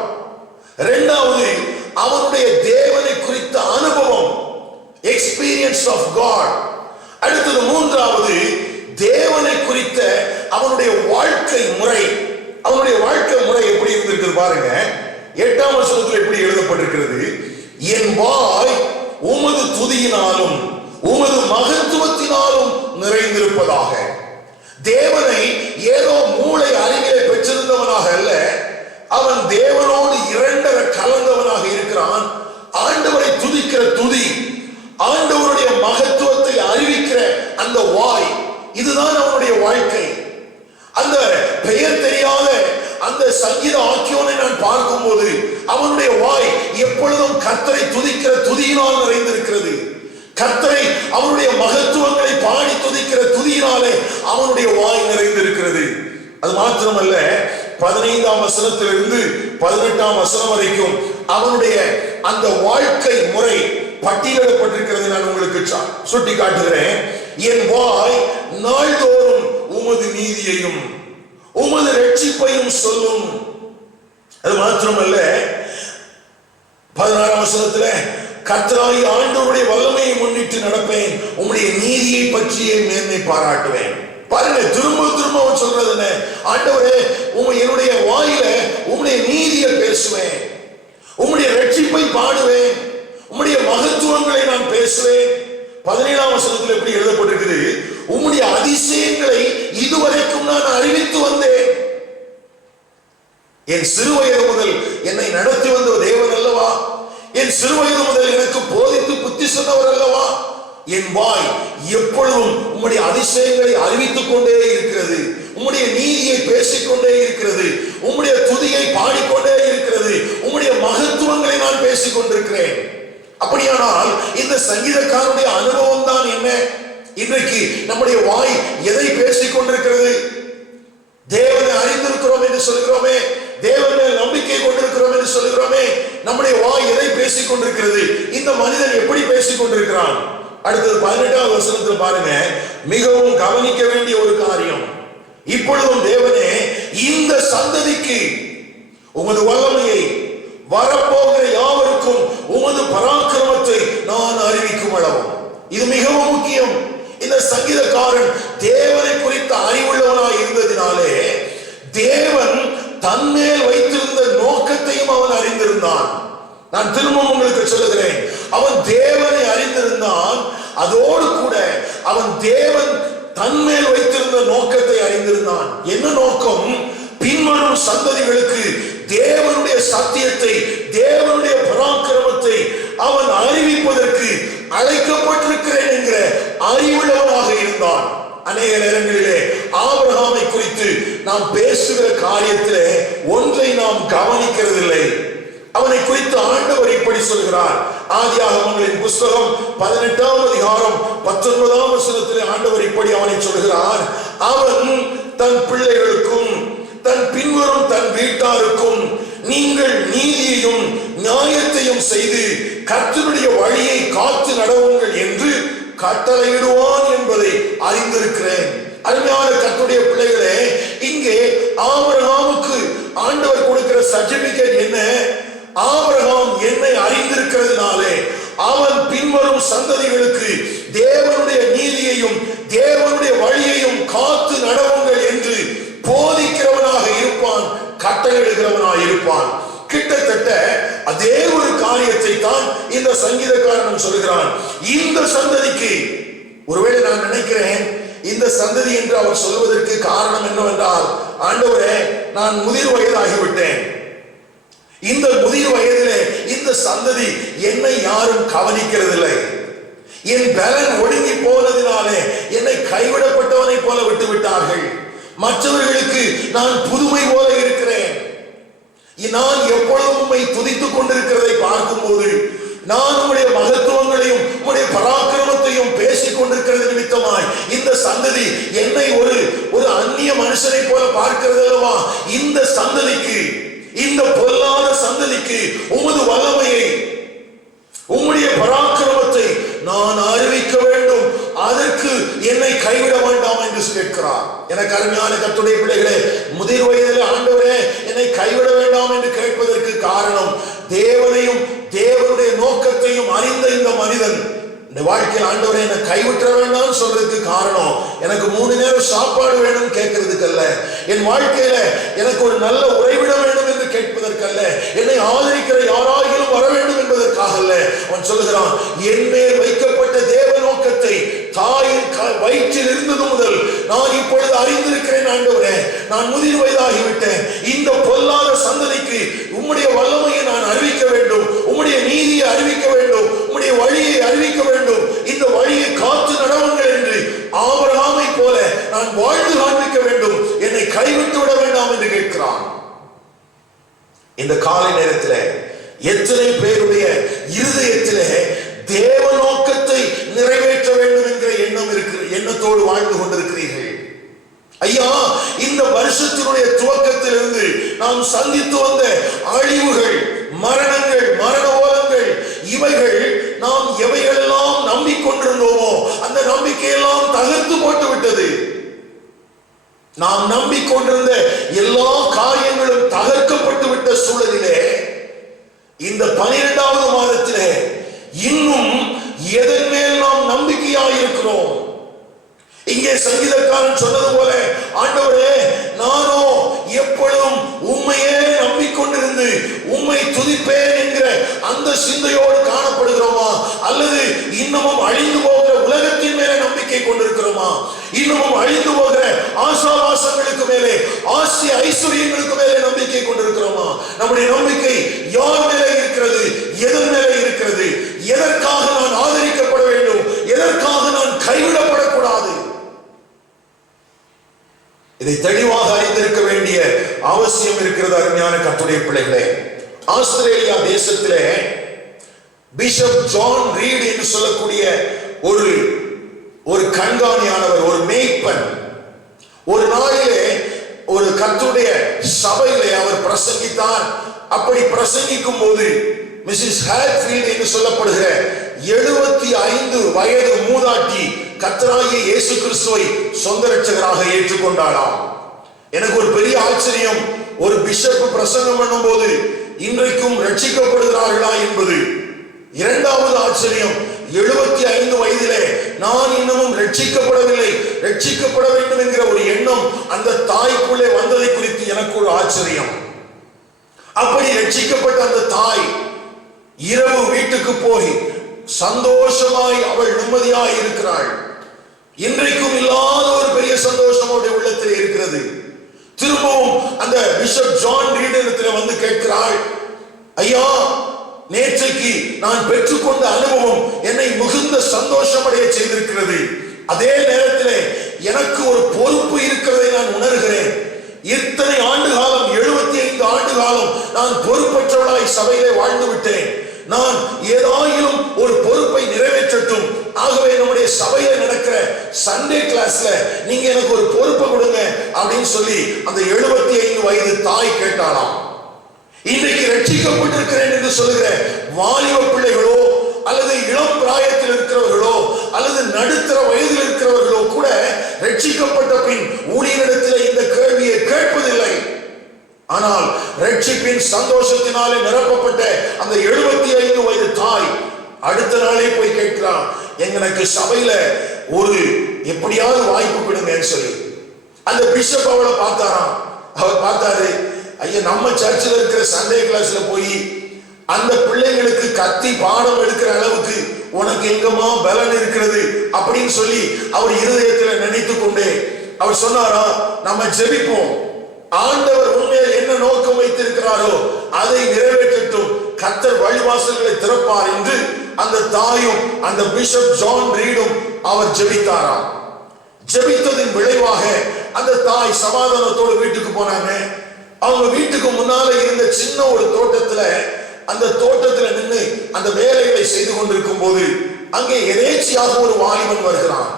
இரண்டாவது, அவனுடைய தேவனை குறித்த அனுபவம், எக்ஸ்பீரியன்ஸ் ஆஃப் காட். அடுத்தது மூன்றாவது, தேவனை குறித்த அவனுடைய வாழ்க்கை முறை. அவனுடைய வாழ்க்கை முறை எப்படி இருந்திருக்கிறது பாருங்க. 8ஆம் வசனத்தில் எப்படி எழுதப்பட்டிருக்கிறது? என் வாய் உமது துதியினாலும் உமது மகத்துவத்தினாலும் நிறைந்திருப்பதாக. தேவனை ஏதோ மூளை அறிவிலே பெற்றிருந்தவனாக அல்ல, அவன் தேவனோடு இரண்டர கலந்தவனாக இருக்கிறான். ஆண்டவரை துதிக்கிற துதி, ஆண்டவருடைய மகத்துவத்தை அறிவிக்கிற அந்த வாய், இதுதான் அவனுடைய வாழ்க்கை. அந்த பெயர் தெரியாத அந்த சங்கீத ஆக்கியோனை நான் பார்க்கும்போது அவனுடைய வாய் எப்பொழுதும் கர்த்தரை துதிக்கிற துதியினால் நிறைந்திருக்கிறது. கர்த்தரை அவனுடைய மகத்துவங்களை பாடி துதிக்கிற துதியினாலே அவனுடைய வாய் நிறைந்திருக்கிறது. அது மாத்திரமல்ல, 15ஆம் வசனத்திலிருந்து 18ஆம் வசனம் வரைக்கும் அவனுடைய அந்த வாழ்க்கை முறை பட்டியலிடப்பட்டிருக்கிறது. நான் உங்களுக்கு சுட்டி காட்டுகிறேன். என் வாய் நாள்தோறும் உமது நீதியையும் உமது ரட்சிப்பையும் சொல்லும். அது மாத்திரமல்ல, 16ஆம் வசனத்துல கர்த்தராகி ஆண்டவருடைய வல்லமையை முன்னிட்டு நடப்பேன், உம்முடைய நீதியை பற்றியே மேன்மை பாராட்டுவேன். பாருங்க, திரும்ப திரும்ப அவன் சொல்றது என்ன? ஆண்டவரே, என்னுடைய வாயில உம்முடைய நீதியை பேசுவேன், உம்முடைய ரட்சிப்பை பாடுவேன், உம்முடைய மகத்துவங்களை நான் பேசுவேன். 17ஆம் வசனத்தில் எப்படி எழுதப்பட்டிருக்குது? உம்முடைய அதிசயங்களை இதுவரைக்கும் நான் அறிவித்து வந்தேன். என் சிறுவயது முதல் என்னை நடத்தி வந்த தேவன் அல்லவா? என் சிறுவயது முதல் எனக்கு போதித்து புத்தி சொன்னவர் அல்லவா? என் வாய் எப்பொழுதும் உம்முடைய அதிசயங்களை அறிவித்துக் கொண்டே இருக்கிறது, உம்முடைய நீதியை பேசிக்கொண்டே இருக்கிறது, உம்முடைய துதியை பாடிக்கொண்டே இருக்கிறது, உம்முடைய மகத்துவங்களை நான் பேசிக் கொண்டிருக்கிறேன். அப்படியானால் இந்த சங்கீதக்காரனுடைய அனுபவம் தான் என்ன? இன்றைக்கு நம்முடைய வாய் எதை பேசிக் கொண்டிருக்கிறது? தேவனை அறிந்திருக்கிறோம் என்று சொல்கிறோமே, தேவன் மேல் நம்பிக்கை கொண்டிருக்கிறோம் என்று சொல்கிறோமே, நம்முடைய வாய் எதை பேசிக் கொண்டிருக்கிறது? இந்த மனிதன் எப்படி பேசிக் கொண்டிருக்கிறான்? அடுத்தது 18ஆம் வசனத்தில் பாருங்க, மிகவும் கவனிக்க வேண்டிய ஒரு காரியம். இப்பொழுதும் தேவனே, இந்த சந்ததிக்கு உமது வல்லமையை, வரப்போகிற யாவருக்கும் உமது பராக்கிரமத்தை நான் அறிவிக்கும் அளவும். இது மிகவும் முக்கியம். இந்த சங்கீதக்காரன் தேவனை குறித்த அறிவுள்ளவனாய் இருந்ததினாலே தேவன் தன்மேல் வைத்திருந்த நோக்கத்தையும் அவன் அறிந்திருந்தான். நான் திரும்பவும் உங்களுக்கு சொல்லுகிறேன், அவன் தேவனை அறிந்திருந்தான், அதோடு கூட அவன் தேவன் தன்மேல் வைத்திருந்த நோக்கத்தை அறிந்திருந்தான். என்ன நோக்கம்? பின்வரும் சந்ததிகளுக்கு தேவனுடைய சத்தியத்தை, தேவனுடைய பராக்கிரமத்தை அவன் அறிவிப்பதற்கு அழைக்கப்பட்டிருக்கிறேன் என்கிற அறிவுள்ளவனாக இருந்தான். அநேக நேரங்களிலே ஆபிரகாமை குறித்து நாம் பேசுகிற காரியத்திலே ஒன்றை நாம் கவனிக்கிறதில்லை. அவனை குறித்து ஆண்டவர் இப்படி சொல்கிறார். ஆதியாகமங்களின் புஸ்தகம் 18ஆம் அதிகாரம் 19ஆம் வசனத்திலே ஆண்டவர் இப்படி அவனை சொல்கிறார். அவன் தன் பிள்ளைகளுக்கும் தன் பின்வரும் தன் வீட்டாருக்கும் நீங்கள் நீதியையும் நியாயத்தையும் செய்து கர்த்தருடைய வழியை காத்து நடவுங்கள் என்று கட்டளையிடுவான் என்பதை அறிந்திருக்கிறேன். அருமையான கர்த்தருடைய பிள்ளைகளே, இங்கே ஆபிரகாமுக்கு ஆண்டவர் கொடுக்கிற சர்டிபிகேட் என்ன? ஆபிரகாம் என்னை அறிந்திருக்கிறதுனாலே அவன் பின்வரும் சந்ததிகளுக்கு தேவனுடைய நீதியையும் தேவனுடைய வழியையும் காத்து நடவுங்கள் என்று போதிக்கிறவனாக இருப்பான், கட்டளையிடுகிறவனாக இருப்பான். கிட்டத்தட்ட அதே ஒரு காரியத்தை தான் இந்த சங்கீதக்காரன் சொல்கிறான். இந்த சந்ததிக்கு, ஒருவேளை நான் நினைக்கிறேன் இந்த சந்ததி என்று அவர் சொல்வதற்கு காரணம் என்னவென்றால், ஆண்டவரே, நான் முதிர் வயதாகிவிட்டேன், இந்த முதிர் வயதிலே இந்த சந்ததி என்னை யாரும் கவனிக்கிறதில்லை, என் பலன் ஒடுங்கி போனதினாலே என்னை கைவிடப்பட்டவனை போல விட்டு விட்டார்கள், மற்றவர்களுக்கு நான் புதுமை போல இருக்கிறேன், நான் எப்பொழுதும் உம்மை துதித்துக் கொண்டிருக்கிறதை பார்க்கும்போது, நான் உம்முடைய மகத்துவங்களையும் உம்முடைய பராக்கிரமத்தையும் பேசிக் கொண்டிருக்கிறது நிமித்தமாய் இந்த சந்ததி என்னை ஒரு அந்நிய மனுஷனை போல பார்க்கிறது அல்லவா? இந்த சந்ததிக்கு, இந்த பொல்லாத சந்ததிக்கு உமது வல்லமையை, உம்முடைய பராக்கிரமத்தை நான் அறிவிக்க வேண்டும், அதற்கு என்னை கைவிட வேண்டாம் என்று கேட்கிறார். எனக்கு அருமையான கர்த்தருடைய பிள்ளைகளே, முதிர் வயதில் ஆண்டவரே என்னை கைவிட வேண்டாம் என்று கேட்பதற்கு காரணம், தேவனையும் தேவனுடைய நோக்கத்தையும் அறிந்த இந்த மனிதன் இந்த வாழ்க்கையில் ஆண்டவரே என்னை கைவிட்ட வேண்டாம் சொல்றதுக்கு காரணம் எனக்கு 3 நேரம் சாப்பாடு வேணும் கேட்கறதுக்கு அல்ல, என் வாழ்க்கையில எனக்கு ஒரு நல்ல உறைவிடம் வேணும் என்று கேட்பதற்கல்ல, என்னை ஆதரிக்கிற யாராகிலும் வர வேண்டும் என்பதற்காக அல்ல. அவன் சொல்லுகிறான், என் மேல் வைக்கப்பட்ட தேவ நோக்கத்தை தாயின் வயிற்றில் இருந்தது முதல் நான் இப்பொழுது அறிந்திருக்கிறேன் ஆண்டவரே. நான் முதிர் வயதாகிவிட்டேன். இந்த பொல்லாத சந்ததிக்கு உம்முடைய வல்லமையை நான் அறிவிக்க வேண்டும், உம்முடைய நீதியை அறிவிக்க வேண்டும், உம்முடைய வழியை அறிவிக்க வேண்டும். இந்த வழியை காத்து நடவுங்கள் என்று ஆபிரகாமை போல நான் வாழ்ந்து காண்பிக்க வேண்டும். என்னை கைவிட்டு விட வேண்டாம் என்று கேட்கிறான். இந்த காலை நேரத்தில் எத்தனை பேருடைய இருதயத்திலே தேவ நோக்கத்தை நிறைவேற்ற வேண்டும் என்கிற எண்ணத்தோடு வாழ்ந்து கொண்டிருக்கிறீர்கள்? ஐயா, இந்த வருஷத்தினுடைய துவக்கத்திலிருந்து நாம் சந்தித்து வந்த அழிவுகள், மரணங்கள், மரண ஓலங்கள், இவைகள் நாம் எவைகளெல்லாம் நம்பிக்கொண்டிருந்தோமோ அந்த நம்பிக்கையெல்லாம் தகர்த்து போட்டு விட்டது. நாம் நம்பிக்கொண்டிருந்த எல்லா காரியங்களும் தகர்க்கப்பட்டு விட்ட சூழலிலே இந்த 12வது மாதத்திலே இன்னும் எதன் மேல் நாம் நம்பிக்கையாய் இருக்கிறோம்? இங்கே சங்கீதக்காரன் சொன்னது போல, ஆண்டவரே நானோ எப்பொழுதும் உம்மையே நம்பிக்கொண்டிருந்து உம்மை துதிப்பேன் என்கிற அந்த சிந்தையோடு காணப்படுகிறோமா? அல்லது இன்னமும் அழிந்து போகிற உலகத்தின் மேலே நம்பிக்கை கொண்டிருக்கிறோமா? இன்னமும் அழிந்து போகிற ஆசாவாசங்களுக்கு மேலே, ஆசி ஐஸ்வர்யங்களுக்கு மேலே நம்பிக்கை கொண்டிருக்கிறோமா? நம்முடைய நம்பிக்கை யார் மேலே இருக்கிறது? எதன் மேலே இருக்கிறது? எதற்காக நான் ஆதரிக்கப்பட வேண்டும்? எதற்காக நான் கைவிடப்படக்கூடாது? இதை தெளிவாக அறிந்திருக்க வேண்டிய அவசியம் இருக்கிறது. அருமையான கர்த்தருடைய பிள்ளைகளே, ஆஸ்திரேலியா தேசத்திலே பிஷப் ஜான் ரீட் என்று சொல்லக்கூடிய ஒரு கண்காணியானவர், ஒரு மேய்ப்பன், ஒரு நாளிலே ஒரு கர்த்தருடைய சபையிலே அவர் பிரசங்கித்தார். அப்படி பிரசங்கிக்கும் போது மிஸ்ஸஸ் ஹேட்ஃபீல்ட் என்று சொல்லப்படுகிற 75 வயது மூதாட்டி கர்த்தராகிய இயேசு கிறிஸ்துவை சொந்த இரட்சகராக ஏற்றுக்கொண்டாளாம். எனக்கு ஒரு பெரிய ஆச்சரியம், ஒரு பிஷப் பிரசங்கம் பண்ணும் போது இன்றைக்கும் ரட்சிக்கப்படுகிறார்களா என்பது. இரண்டாவது ஆச்சரியம், 75 வயதிலே நான் இன்னமும் ரட்சிக்கப்படவில்லை, ரட்சிக்கப்பட வேண்டும் என்கிற ஒரு எண்ணம் அந்த தாய்க்குள்ளே வந்ததை குறித்து எனக்கு ஒரு ஆச்சரியம். அப்படி ரட்சிக்கப்பட்ட அந்த தாய் இரவு வீட்டுக்கு போய் சந்தோஷமாய் அவள் நிம்மதியாய் இருக்கிறாள். இன்றைக்கும் இல்லாத ஒரு பெரிய சந்தோஷம் அவருடைய உள்ளத்தில் இருக்கிறது. திரும்பவும் அந்த பிஷப் ஜான் ரீடத்தில் வந்து கேட்கிறாள், ஐயா, நேற்றைக்கு நான் பெற்றுக்கொண்ட அனுபவம் என்னை மிகுந்த சந்தோஷம் அடைய செய்திருக்கிறது. அதே நேரத்தில் எனக்கு ஒரு பொறுப்பு இருக்கிறதை நான் உணர்கிறேன். இத்தனை ஆண்டு காலம், 75 ஆண்டு காலம் நான் பொறுப்பற்றவளாய் சபையிலே வாழ்ந்து விட்டேன். நான் ஏதாயிலும் ஒரு பொறுப்பை நிறைவேற்றட்டும். ஆகவே நம்முடைய சபையில நடக்கிற சண்டே கிளாஸ்ல நீங்க எனக்கு ஒரு பொறுப்பை கொடுங்க அப்படின்னு சொல்லி அந்த 75 வயது தாய் கேட்டாலாம். இன்றைக்கு ரட்சிக்கப்பட்டிருக்கிறேன் என்று சொல்லுகிற வாலிப பிள்ளைகளோ அல்லது இளம் பிராயத்தில் இருக்கிறவர்களோ அல்லது நடுத்தர வயதில் இருக்கிறவர்களோ கூட ரட்சிக்கப்பட்ட பின் ஊழியரிடத்தில் இந்த கேள்வியை கேட்பதில்லை. ஆனால் ரட்சிப்பின் சந்தோஷத்தினாலே நிரப்பப்பட்ட அந்த 75 வயது தாய் அடுத்த நாளே போய் கேட்கிறான், எனக்கு சபையில ஒரு எப்படியாவது வாய்ப்பு கொடுங்கன்னு சொல்லி. அந்த பிஷப் அவளை பார்த்தாராம். அவர் பார்த்தாரு, ஐயா, நம்ம சர்ச்சில் இருக்கிற சண்டே கிளாஸ்ல போய் அந்த பிள்ளைங்களுக்கு கத்தி பாடம் எடுக்கிற அளவுக்கு உனக்கு எங்கம்மா பலன் இருக்கிறது அப்படின்னு சொல்லி அவர் இருதயத்தில் நினைத்து கொண்டே அவர் சொன்னாரா, நம்ம ஜெபிப்போம், ஆண்டவர் உண்மையில் என்ன நோக்கம் வைத்திருக்கிறாரோ அதை நிறைவேற்றட்டும், கர்த்தர் வழிவாசல்களை திறப்பார் என்று அந்த தாயும் அந்த பிஷப் ஜான் ரீடும் அவர் ஜெபித்தாராம். ஜெபித்ததின் விளைவாக அந்த தாய் சமாதானத்தோடு வீட்டுக்கு போனாங்க. அவங்க வீட்டுக்கு முன்னால இருந்த சின்ன ஒரு தோட்டத்துல, அந்த தோட்டத்துல நின்று அந்த வேலைகளை செய்து கொண்டிருக்கும் போது அங்கே எதேச்சியாக ஒரு வாலிபன் வருகிறான்.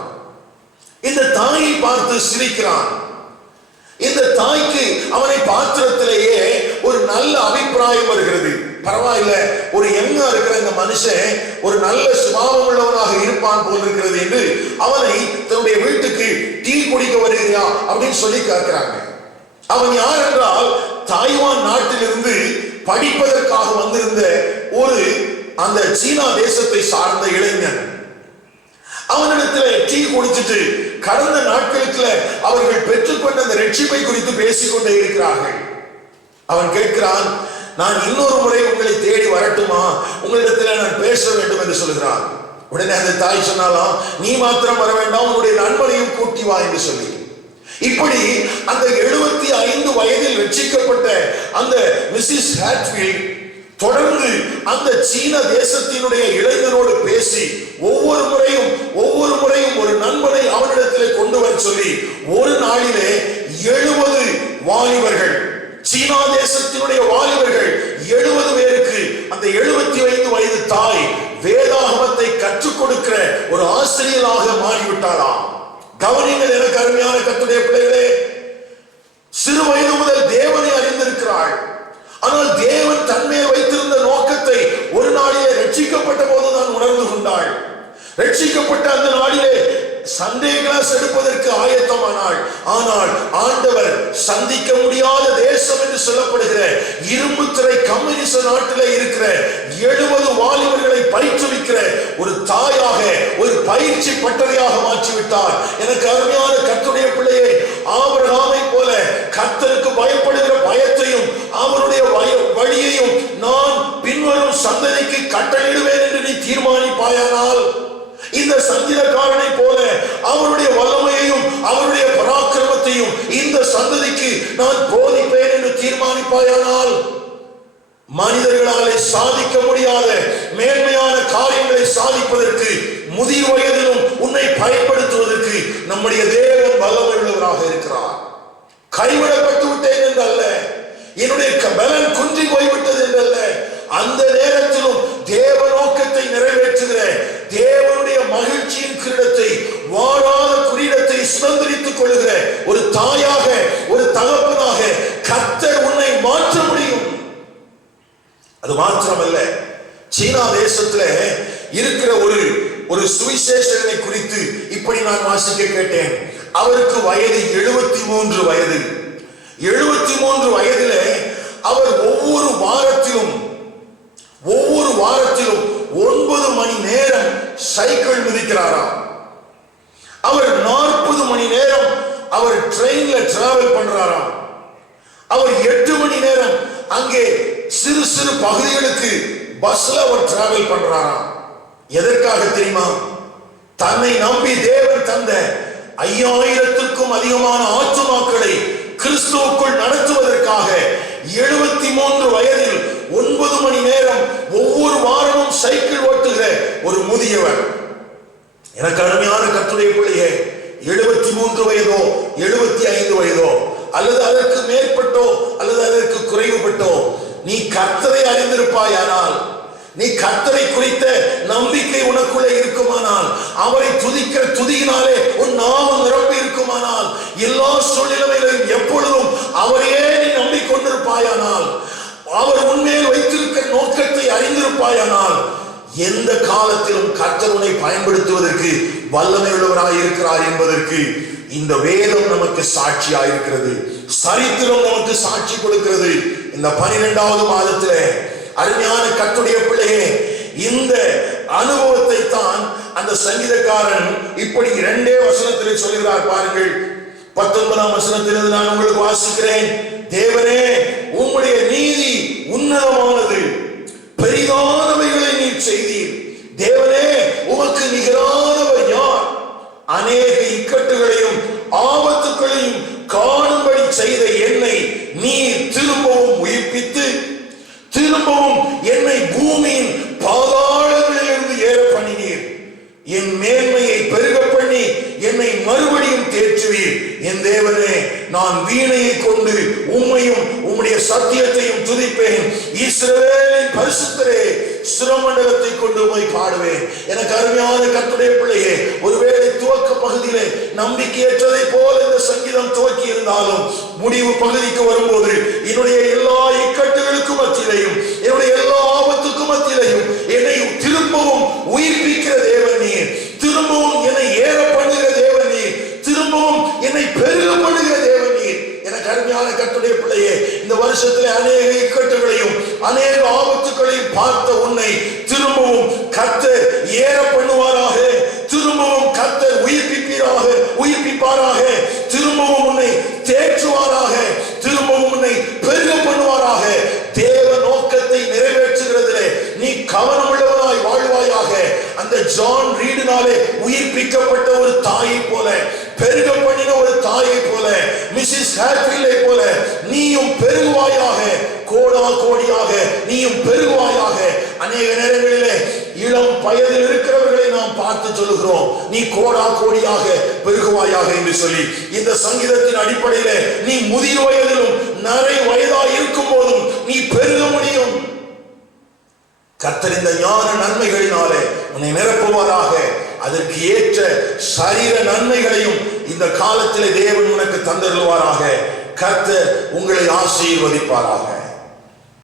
இந்த தாயை பார்த்து சிரிக்கிறான். இந்த தாய்க்கு அவனை பாத்திரத்திலேயே ஒரு நல்ல அபிப்பிராயம் வருகிறது. பரவாயில்ல, ஒரு யங்கா இருக்கிற இந்த மனுஷன் ஒரு நல்ல சுபாவம் உள்ளவனாக இருப்பான் போல் இருக்கிறது என்று அவனை தன்னுடைய வீட்டுக்கு டீ குடிக்க வருகிறாயா அப்படின்னு சொல்லி கேட்கிறாங்க. அவன் யார் என்றால், தாய்வான் நாட்டிலிருந்து படிப்பதற்காக வந்திருந்த ஒரு அந்த சீனா தேசத்தை சார்ந்த இளைஞன். அவனிடத்துல டீ குடிச்சிட்டு கடந்த நாட்களுக்குள்ள அவர்கள் பெற்றுக்கொண்ட அந்த ரட்சிப்பை குறித்து பேசிக்கொண்டே இருக்கிறார்கள். அவன் கேட்கிறான், நான் இன்னொரு முறை உங்களை தேடி வரட்டுமா, உங்களிடத்துல நான் பேச வேண்டும் என்று சொல்கிறான். உடனே அந்த தாய் சொன்னாலாம், நீ மாத்திரம் வர வேண்டாம், உன்னுடைய நண்பனையும் கூட்டி வா என்று சொல்லி. இப்படி அந்த 75 வயதில் ரட்சிக்கப்பட்ட அந்த மிஸ்ஸஸ் ஹாட்ஃபீல்ட் தொடர்ந்து அந்த சீன தேசத்தினுடைய இளைஞரோடு பேசி ஒவ்வொரு முறையும் ஒரு நண்பனை அவனிடத்திலே கொண்டு வர சொல்லி ஒரு நாளிலே 70 வாலிபர்கள், சீனா தேசத்தினுடைய வாலிபர்கள் 70 பேருக்கு அந்த 75 வயது தாய் வேதாகமத்தை கற்றுக் கொடுக்கிற ஒரு ஆசிரியராக மாறிவிட்டாராம். கவனிங்கள் எனக்கு அருமையான கர்த்தருடைய பிள்ளைகளே, சிறு வயது முதல் தேவனை அறிந்திருக்கிறாள். ஆனால் தேவன் தன்மேல் வைத்திருந்த நோக்கத்தை ஒரு நாளிலே ரட்சிக்கப்பட்ட போதுதான் உணர்ந்து கொண்டாள். ரட்சிக்கப்பட்ட அந்த நாளிலே சண்டே கிளாஸ் எடுப்பதற்கு ஆயத்தமானாள். ஆனால் ஆண்டவர் சந்திக்க முடியாத தேசம் என்று சொல்லப்படுகிற இரும்பு திரை கம்யூனிச நாட்டிலே இருக்கிற 70 வாலிபர்களை பயிற்றுவிக்கிற ஒரு தாயாக, ஒரு பயிற்சி பட்டறையாக மாற்றிவிட்டார். எனக்கு அருமையான கர்த்தருடைய பிள்ளையே, ஆபிரகாமை போல கர்த்தருக்கு பயப்படுகிற பயத்தையும் அவருடைய வழியையும் நான் பின்வரும் சந்ததிக்கு கட்டளையிடுவேன் என்று நீ தீர்மானிப்பாயானால், இந்த சங்கீதக்காரனை போல அவருடைய வல்லமையையும் அவருடைய பராக்கிரமத்தையும் இந்த சந்ததிக்கு நான் போதிப்பேன் என்று தீர்மானிப்பாயானால், மனிதர்களாலே சாதிக்க முடியாத மேன்மையான காரியங்களை சாதிப்பதற்கு முதிர் வயதிலும் உன்னை பயன்படுத்துவதற்கு நம்முடைய தேவன் வல்லமை உள்ளவராக இருக்கிறார். கைவிடப்பட்டு விட்டேன் என்றல்ல, என்னுடைய பலன் குன்றி போய்விட்டது என்றல்ல, அந்த நேரத்திலும் தேவ நோக்கத்தை நிறைவேற்றுகிற தேவனுடைய மகிழ்ச்சியின் கிரீடத்தை, வாழாத குறியிடத்தை சுதந்திரித்துக் கொள்ளுகிற ஒரு தாயாக, ஒரு தகப்பனாக கர்த்தர் உன்னை மாற்ற முடியும். அது மாத்திரமல்ல, சீனா தேசத்துல இருக்கிற ஒரு சுவிசேஷனை குறித்து இப்படி நான் வாசிக்க கேட்டேன். அவருக்கு வயது 73 வயது. 73 வயதில அவர் ஒவ்வொரு வாரத்திலும் 9 மணி நேரம் சைக்கிள் மிதிக்கிறாராம். அவர் 40 மணி நேரம் அவர் ட்ரெயின்ல டிராவல் பண்றாராம். அவர் 8 மணி நேரம் அங்கே சிறு சிறு பகுதிகளுக்கு பஸ்ல அவர் டிராவல் பண்றாராம். எதற்காக தெரியுமா? தன்னை நம்பி தேவன் தந்த 5000க்கும் அதிகமான ஆத்துமாக்களை கிறிஸ்துவுக்குள் நடத்துவதற்காக 73 வயதில் 9 மணி நேரம் ஒவ்வொரு வாரமும் சைக்கிள் ஓட்டுகிற ஒரு முதியவர். எனக்கு அருமையான கர்த்தருடைய பிள்ளையே, 73 வயதோ 75 வயதோ அல்லது அதற்கு மேற்பட்டோ அல்லது அதற்கு குறைவுபட்டோ, நீ கர்த்தரை அறிந்திருப்பாயானால், நீ கர்த்தரை குறித்த நம்பிக்கை உனக்குள்ளே இருக்குமானால், அவரை துதிக்கிற துதியினாலே உன் நாமம் நிரம்பி இருக்குமானால், எல்லா சூழ்நிலைகளிலும் எப்பொழுதும் அவரையே நீ நம்பிக்கொண்டிருப்பாயானால், அவர் உன்மேல் வைத்திருக்கிற நோக்கத்தை அறிந்திருப்பாயானால், எந்த காலத்திலும் கர்த்தர் உன்னை பயன்படுத்துவதற்கு வல்லமை உள்ளவராய் இருக்கிறார் என்பதற்கு இந்த வேதம் நமக்கு சாட்சியாயிருக்கிறது. சரித்திரம் நமக்கு சாட்சி கொடுக்கிறது. இந்த 12வது மாதத்திலே அருமையான கர்த்தருடைய பிள்ளையே, இந்த அனுபவத்தை தான் அந்த சங்கீதக்காரன் இப்படி 2 வசனத்திலே சொல்கிறார். பாருங்கள், 19ஆம் வசனத்திலிருந்து நான் உங்களுக்கு வாசிக்கிறேன். தேவனே, உம்முடைய நீதி உன்னதமானது, பெரிதானவைகளை நீர் செய்தீர். தேவனே, உமக்கு நிகரானவர் யார்? அநேக இக்கட்டுகளையும் ஆபத்துகளையும் காணும்படி செய்த என்னை நீர் திரும்பவும் உயிர்ப்பித்து, திரும்பவும் என்னை பூமியின் பாதாளங்களிலிருந்து ஏற பண்ணினீர். என் மேன்மையை பெருக பண்ணி என்னை மறுபடியும் தேற்றுவீர். என் தேவனே, நான் வீணையை கொண்டு உம்மையும் உம்முடைய சத்தியத்தையும் துதிப்பேன். இஸ்ரவேலின் பரிசுத்தரே, சுரமண்டலத்தை கொண்டு போய் பாடுவேன். எனக்கு அருமையான கர்த்தருடைய பிள்ளையே, ஒருவேளை துவக்க பகுதியிலே நம்பிக்கையற்றதை போல இந்த சங்கீதம் துவக்கி இருந்தாலும், முடிவு பகுதிக்கு வரும்போது என்னுடைய எல்லா இக்கட்டுகளுக்கும் மத்தியிலையும், என்னுடைய எல்லா ஆபத்துக்கும் மத்தியிலையும் என்னை திரும்பவும் உயிர்ப்பிக்கிற தேவன் நீர், திரும்பவும் என்னை ஏற பண்ணுகிற தேவன் நீர், திரும்பவும் என்னை பெருக பண்ணுகிற தேவன் நீர். எனக்கு அருமையான கர்த்தருடைய பிள்ளையே, இந்த வருஷத்திலே அநேக இக்கட்டுகளையும் அநேக ஆபத்துகளையும் பார்த்த உன்னை திரும்பவும் கர்த்தர் ஏற பண்ணுவாராக, திரும்பவும் உயிர்ப்பிப்பாராக, திரும்பவும் உன்னை தேற்றுவாராக, திரும்பவும் உன்னை பெருக பண்ணுவாராக. தேவ நோக்கத்தை நிறைவேற்றுகிறதிலே நீ கவனமுள்ளவனாய் வாழ்வாயாக. அந்த ஜான் ரீடினாலே உயிர்ப்பிக்கப்பட்ட ஒரு தாயை போல, பெருக பண்ணின ஒரு தாயை போல, மிஸ்ஸஸ் ஹேட்ஃபீல்டை போல நீயும் பெருகுவாயாக, கோடா கோடியாக நீயும் பெருகுவாயாக. அநேக நேரங்களிலே இளம் வயதில் இருக்கிறவர்களை நாம் பார்த்து சொல்லுகிறோம், நீ கோடா கோடியாக பெருகுவாயாக என்று சொல்லி. இந்த சங்கீதத்தின் அடிப்படையிலே நீ முதிர் வயதிலும் நரை வயதாய் இருக்கும் போதும் நீ பெருக முடியும். கர்த்தர் இந்த ஞான நன்மைகளினாலே உன்னை நிரப்புவாராக. அதற்கு ஏற்ற சரீர நன்மைகளையும் இந்த காலத்திலே தேவன் உனக்கு தந்தருள்வாராக. கர்த்தர் உங்களை ஆசீர்வதிப்பாராக.